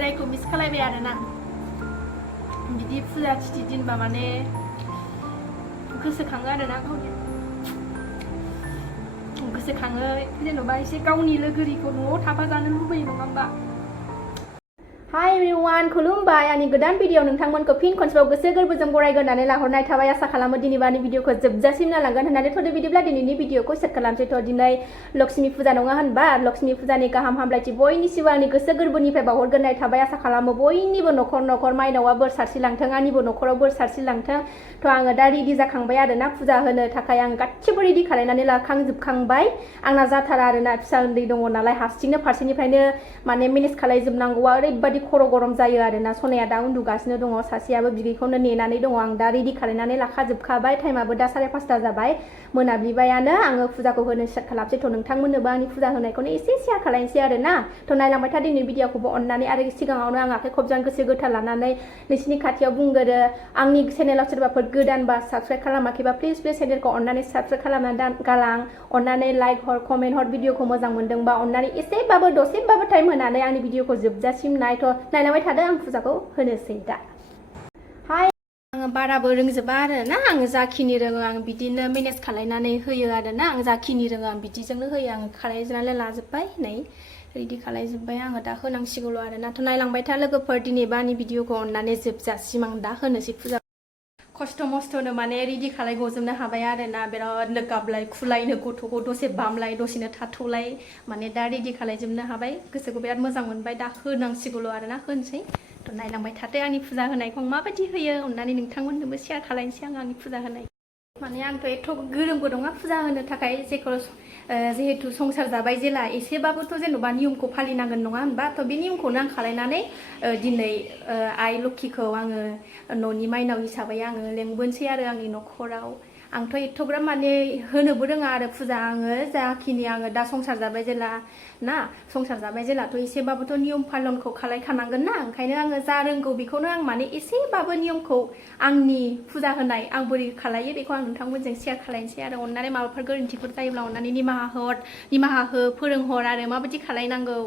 बोरायखौ miss खालायबाय आरोना बिदि फुजा थिथि दिनबा माने गोसोखाङो आरोना गावनि गोसोखाङो जेन'बा एसे गावनि लोगोरिखौ न'आव थाफा जानो लुबैयो नङा होमबा हाय एभरिवान खुलुमबाय आंनि गोदान भिडिअ नोंथांमोनखौ फिन खनसेबाव गोसो गोरबोजों बरायग्रोनानै लाहरनाय थाबाय आसा खालामो दिनैबानि भिडिअखौ जोबजासिम नायलांगोन होननानै थ'दो बिदिब्ला दिनैनि भिडिअखौ स्टार्ट खालामसै थ' दिनै लक्ष्मी फुजा नङा होनबा लक्ष्मी फुजानि गाहाम हामलायथि बयनिसिबो आंनि गोसो गोरबोनिफ्राय बावहरग्रोनाय थाबाय आसा खालामो बयनिबो न'खर न'खर माइनावा बोर सारस्रिलांथों आंनिबो न'खराव बोर सारस्रिलांथों थ' आङो दा रेडि जाखांबाय आरोना फुजा होनो थाखाय आं गासिबो रेडि खालायनानै लाखांजोबखांबाय आंना जाथारा आरोना फिसा उन्दै दङ नालाय हारसिंनो फारसेनिफ्रायनो माने मेनेज खालायजोबनांगौआ ओरैबायदि खर' गरम जायो आरोना सनाया दा उन्दुगासिनो दङ सासेयाबो बिगैखौनो नेनानै दङ आं दा रेडि खालायनानै लाखाजोबखाबाय टाइमाबो दा 5:30 जाबाय मोनाबिलिबायानो आङो फुजाखौ होनो स्टार्ट खालामसै थ' नोंथांमोननोबो आंनि फुजा होनायखौनो एसे शेयार खालायनोसै आरोना थ' नायलांबाय था दिनै भिडिअखौबो अननानै आरो सिगाङावनो आं आखाइ खबजान गोसो गोथार लानानै नोंसिनि खाथियाव बुंगोरो आंनि चेनेलाव सोरबाफोर गोदानबा साबस्क्राइब खालामाखैबा प्लिज चेनेलखौ अननानै साबस्क्राइब खालामना गालां अननानै लाइक हर कमेन्ट हर भिडिअखौ मोजां मोनदोंबा अननानै एसेबाबो दसेबाबो टाइम होनानै आंनि भिडिअखौ जोबजासिम नायथ' नायलांबाय थादो आं फुजाखौ होनोसै दा हाय आङो बाराबो रोंजोबा आरोना आङो जाखिनि रोङो आं बिदिनो मेनेज खालायनानै होयो आरोना आं जाखिनि रोङो आं बिदिजोंनो होयो आं खालायजोबनानै लाजोबबाय नै रेडि खालायजोबबाय आङो दा होनांसिगौल' आरोनाथ' नायलांबाय था लोगोफोर दिनैबा आंनि भिडिअखौ अननानै जोबजासिम आं दा होनोसै फुजा खस्थ' मस्थ'नो माने रेडि खालाय गजोबनो हाबाय आरोना बिरादनो गाबलाय खुलायनो गथ'खौ दसे बामलाय दसेनो थाथ'लाय माने दा रेडि खालायजोबनो हाबाय गोसोखौ बिराद मोजां मोनबाय दा होनांसिगौल' आरोना होनोसै थ' नायलांबाय थादो आंनि फुजा होनायखौ माबायदि होयो अननानै नोंथांमोननोबो शेयार खालायनोसै आंनि फुजा होनाय माने आंथ' एथ' गोरोंबो नङा फुजा होनो थाखाय जेखौ जिहेतु संसार जाबाय जेला एसेबाबोथ' जेन'बा नियमखौ फालिनांगोन नङा होनबा थ' बे नियमखौनो आं खालायनानै दिनै आइ लोक्षिखौ आङो न'नि माइनाव हिसाबै आङो लेंबोनोसै आरो आंनि न'खराव आंथ' एथ'ग्राब माने होनोबो रोङा आरो फुजा आङो जाखिनि आङो दा संसार जाबाय जेला ना संसार जाबाय जेलाथ' एसेबाबोथ' नियम पालनखौ खालायखानांगोन ना ओंखायनो आङो जा रोंगौ बेखौनो आं माने एसेबाबो नियमखौ आंनि फुजा होनाय आं बोरै खालायो बेखौ आं नोंथांमोनजों शेयार खालायनोसै आरो अननानै माबाफोर गोरोन्थिफोर जायोब्ला अननानै निमाहा हो फोरोंहर आरो माबायदि खालायनांगौ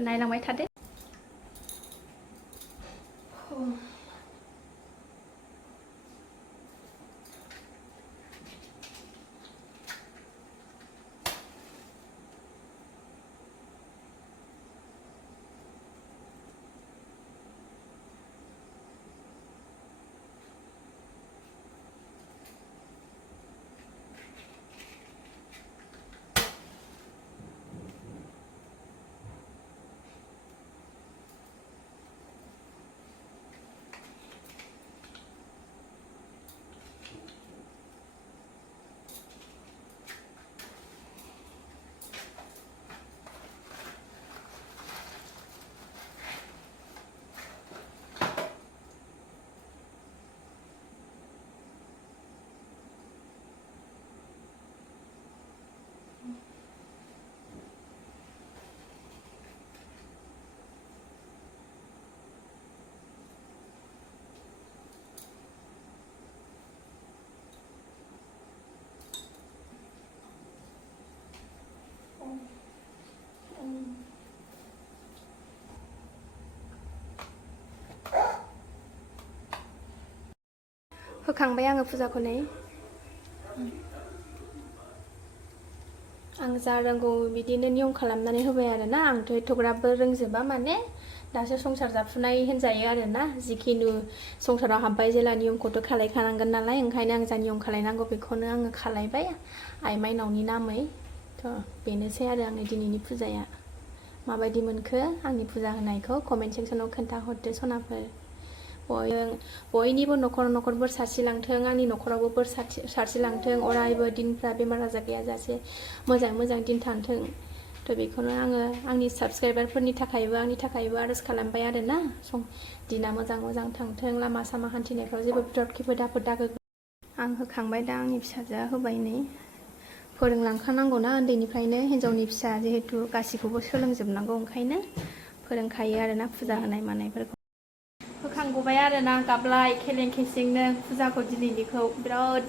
नायलांबाय थादो होखांबाय आङो फुजाखौ नै आं जा रोंगौ बिदिनो नियम खालामनानै होबाय आरोना आंथ' एथ'ग्राबबो रोंजोबा माने दासो संसार जाफुनाय होनजायो आरोना जिखिनु संसाराव हाबबाय जेला नियमखौथ' खालायखानांगोन नालाय ओंखायनो आं जा नियम खालायनांगौ बेखौनो आङो खालायबाय आइ माइनावनि नामै थ' बेनोसै आरो आंनि दिनैनि फुजाया माबायदि मोनखो आंनि फुजा होनायखौ कमेन्ट सेक्सनाव खोन्थाहरदो सनाफोर बयनिबो न'खर न'खर बोर सारस्रिलांथों आंनि न'खरावबो बोर सारस्रिलांथों अरायबो दिनफ्रा बेमार आजार गैयाजासे मोजां दिन थांथों थ' बेखौनो आङो आंनि साबस्क्राइबारफोरनि थाखायबो आंनि थाखायबो आर'ज खालामबाय आरोना दिना मोजां थांथों लामा सामा हान्थिनायफ्राव जेबो बिपद खैफोद आफोद दागो आं होखांबाय दा आंनि फिसाजोआ होबाय नै फोरोंलांखानांगौना उन्दैनिफ्रायनो हिन्जावनि फिसा जिहेतु गासिखौबो सोलोंजोबनांगौ ओंखायनो फोरोंखायो आरोना फुजा होनाय मानायफोरखौ होखांगबाय आरोना गाबलाय खेलें खेसेंनो फुजाखौ दिनैनिखौ बिराद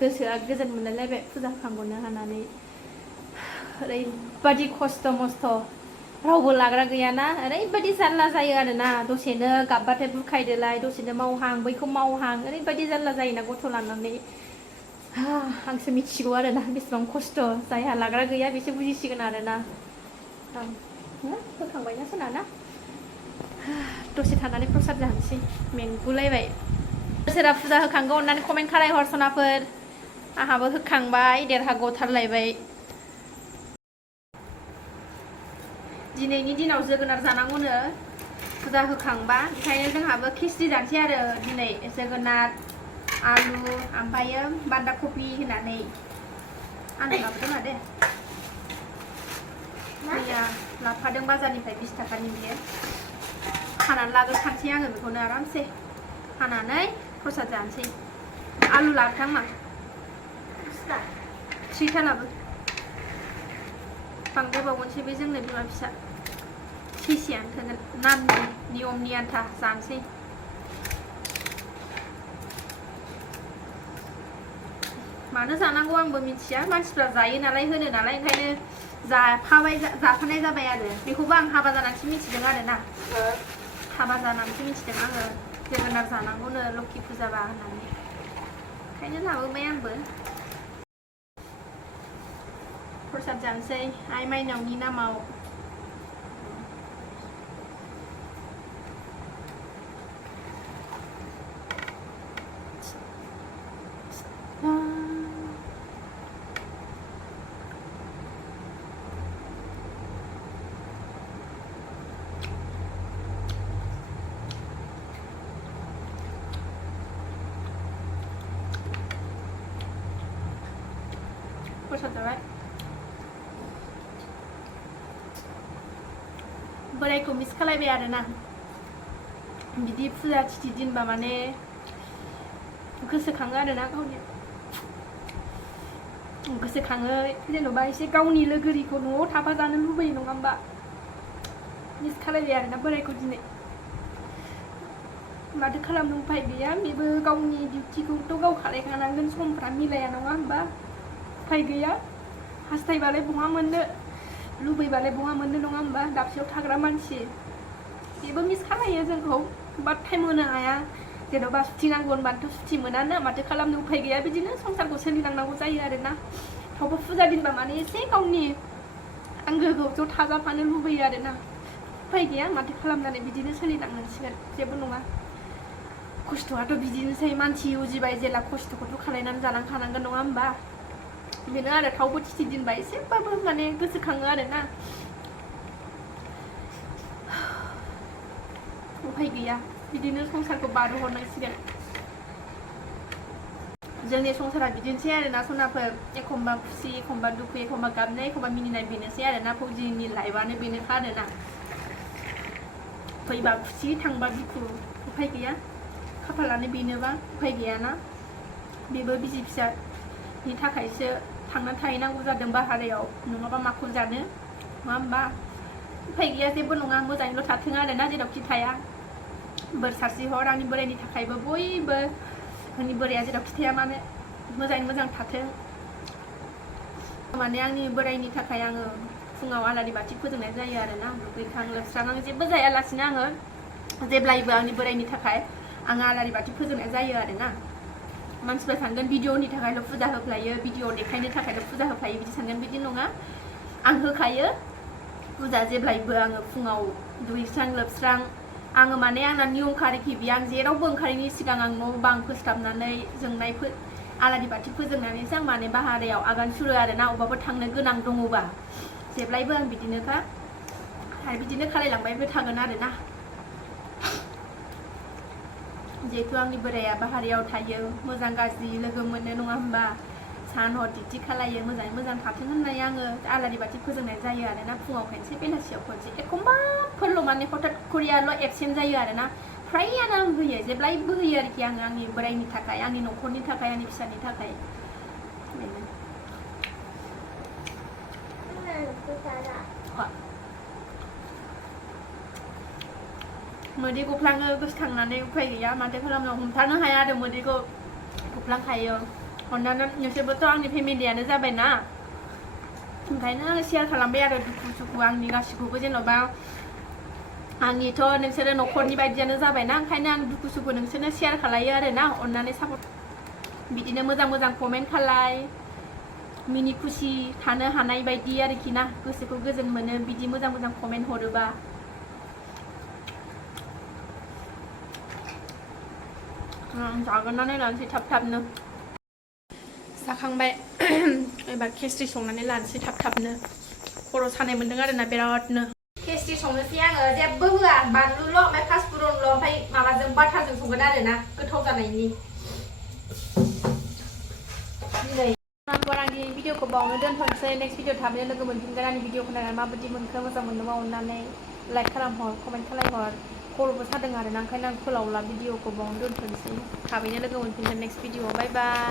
गोसोआ गोजोन मोनलायलायबाय फुजा होखांगनो हानानै ओरैबादि खस्थ' मस्थ' रावबो लाग्रा गैयाना ओरैबायदि जारला जायो आरोना दसेनो गाबबाथाय बुरखायदोलाय दसेनो मावहां बैखौ मावहां ओरैबायदि जारला जायोना गथ' लानानै आंसो मिथिगौ आरोना बेसेबां खस्थ' जायहा लाग्रा गैया बिसो बुजिसिगोन आरोना होखांबायना सोनाना दसे थानानै प्रसाद जानोसै मेंगुलायबाय सोरहा फुजा होखांगौ अननानै कमेन्ट खालायहर सनाफोर आंहाबो होखांबाय देरहाग'थारलायबाय दिनैनि दिनाव जोगोनार जानांगौनो फुजा होखांबा ओंखायनो जोंहाबो खिस्रि जानोसै आरो दिनै जोगोनार आलु ओमफ्रायो बान्दा कफि होनानै आं लाबोदों दे मैया लाफादों बाजारनिफ्राय 20 थाखानि बियो हानानै लाग्रोखानोसै आङो बेखौनो आरामसे हानानै प्रसाद जानोसै आलु लाबोथां मा 3था लाबो बांद्राय बावनोसै बे जोंनो बिमा फिसा सेसियानो थोगोन नामनि नियमनि आन्था जानोसै मानो जानांगौ आंबो मिथिया मानसिफ्रा जायो नालाय होनो नालाय ओंखायनो जाफानाय जाबाय आरो बेखौबो आं हाबा जानानैसो मिथिदों आरोना हाबा जानानैसो मिथिदों आङो जोगोनार जानांगौनो लक्ष्मी फुजाबा होननानै ओंखायनो लाबोबाय आंबो प्रसाद जानोसै आइ माइनावनि नामाव प्रसाद जाबाय बोरायखौ मिस खालायबाय आरोना बिदि फुजा थिथि दिनबा माने गोसोखाङो आरोना गावनि गोसोखाङो जेन'बा एसे गावनि लोगोरिखौ न'आव थाफा जानो लुबैयो नङा होमबा मिस खालायबाय आरोना बोरायखौ दिनै माथो खालामनो उफाय गैया बेबो गावनि डिउटिखौथ' गाव खालायखानांगोन समफ्रा मिलाया नङा होमबा उफाय गैया हास्थायबालाय बहा मोननो लुबैबालाय बहा मोननो नङा होमबा दाबसेयाव थाग्रा मानसि बेबो मिस खालायो जोंखौ बाट टाइम होनो हाया जेन'बा सुथि नांगौ होनबाथ' सुथि मोनानो माथो खालामनो उफाय गैया बिदिनो संसारखौ सोलिलांनांगौ जायो आरोना थेवबो फुजा दिनबा माने एसे गावनि आंगोखौ ज' थाजाबफानो लुबैयो आरोना उफाय गैया माथो खालामनानै बिदिनो सोलिलांनांसिगोन जेबो नङा खस्थ'आथ' बिदिनोसै मानसि उजिबाय जेला खस्थ'खौथ' खालायनानै जालांखानांगोन नङा होमबा बेनो आरो थावबो थिथि दिनबा एसेबाबो माने गोसोखाङो आरोना उफाय गैया बिदिनो संसारखौ बारहोहरनांसिगोन जोंनि संसारा बिदिनोसै आरोना सनाफोर एखमबा खुसि एखमबा दुखु एखमबा गाबनाय एखमबा मिनिनाय बेनोसै आरोना फौजिनि लाइफआनो बेनोखा आरोना फैबा खुसि थांबा दुखु उफाय गैया खाफालानो बेनोबा उफाय गैयाना बेबो बिसि फिसानि थाखायसो थांना थाहैनांगौ जादों बाहेरायाव नङाबा माखौ जानो नङा होमबा उफाय गैया जेबो नङा मोजाङैल' थाथों आरोना जेरावखि थाया बोर सारस्रिहर आंनि बोरायनि थाखायबो बयबो आंनि बोराया जेरावखि थाया मानो मोजाङै मोजां थाथों माने आंनि बोरायनि थाखाय आङो फुङाव आलारि बाथि फोजोंनाय जायो आरोना दुगैखां लोबस्रां आं जेबो जायालासिनो आङो जेब्लायबो आंनि बोरायनि थाखाय आङो आलारि बाथि फोजोंनाय जायो आरोना मानसिफ्रा सानगोन भिडिअनि थाखायल' फुजा होफ्लायो भिडिअ देखायनो थाखायल' फुजा होफ्लायो बिदि सानगोन बिदि नङा आं होखायो फुजा जेब्लायबो आङो फुङाव दुगैस्रां लोबस्रां आङो माने आंना नियम खारिखि बियो आं जेरावबो ओंखारैनि सिगां आं न' बां फोस्लाबनानै जोंनाय आलारि बाथि फोजोंनानैसो आं माने बाहेरायाव आगान सुरो आरोना अबावबो थांनो गोनां दङबा जेब्लायबो आं बिदिनोखा आरो बिदिनो खालायलांबायबो थागोन आरोना जिहेतु आंनि बोराया बाहेरायाव थायो मोजां गाज्रि लोगो मोनो नङा होमबा सान हर डिउटि खालायो मोजाङै मोजां थाथों होननानै आङो आलारि बाथि फोजोंनाय जायो आरोना फुङाव खनसे बेलासियाव खनसे एखमबाफोरल' माने हथात करियाल' एबसेन्ट जायो आरोना फ्रायानो आं होयो जेब्लायबो होयो आरोखि आङो आंनि बोरायनि थाखाय आंनि न'खरनि थाखाय आंनि फिसानि थाखाय मोदै गफ्लाङो गोसोखांनानै उफाय गैया माथो खालामनो हमथानो हाया आरो मोदैखौ गफ्लांखायो अननानै नोंसोरबोथ' आंनि फेमिलियानो जाबायना ओंखायनो शेयार खालामबाय आरो दुखु सुखु आंनि गासिखौबो जेन'बा आंनिथ' नोंसोरो न'खरनि बायदियानो जाबायना ओंखायनो आं दुखु सुखु नोंसोरनो शेयार खालायो आरो ना अननानै सापर्ट बिदिनो मोजां मोजां कमेन्ट खालाय मिनि खुसि थानो हानाय बायदि आरोखि ना गोसोखौ गोजोन मोनो बिदि मोजां मोजां कमेन्ट हरोबा जागोननानै लानोसै थाब थाबनो जाखांबाय एबार खेस्रि संनानै लानोसै थाब थाबनो खर' सानाय मोन्दों आरोना बिरादनो खेस्रि संनोसै आङो जेबो होआ बानलुल' ओमफ्राय फासफुरनल' ओमफ्राय माबाजों बाटारजों संगोन आरोना गोथाव जानायनि दिनै आंनि भिडिअखौ बावनो दोनथ'नोसै नेक्स्ट भिडिअ थाबैनो लोगो मोनफिनगोन आंनि भिडिअखौ नायनानै माबायदि मोनखो मोजां मोनदोंबा अननानै लाइक खालामहर कमेन्ट खालामहर खर'बो सादों आरोना ओंखायनो आं फोलावला भिडिअखौ बावनो दोनथ'नोसै थाबैनो लोगो मोनफिनगोन नेक्स्ट भिडिअ बाय बाय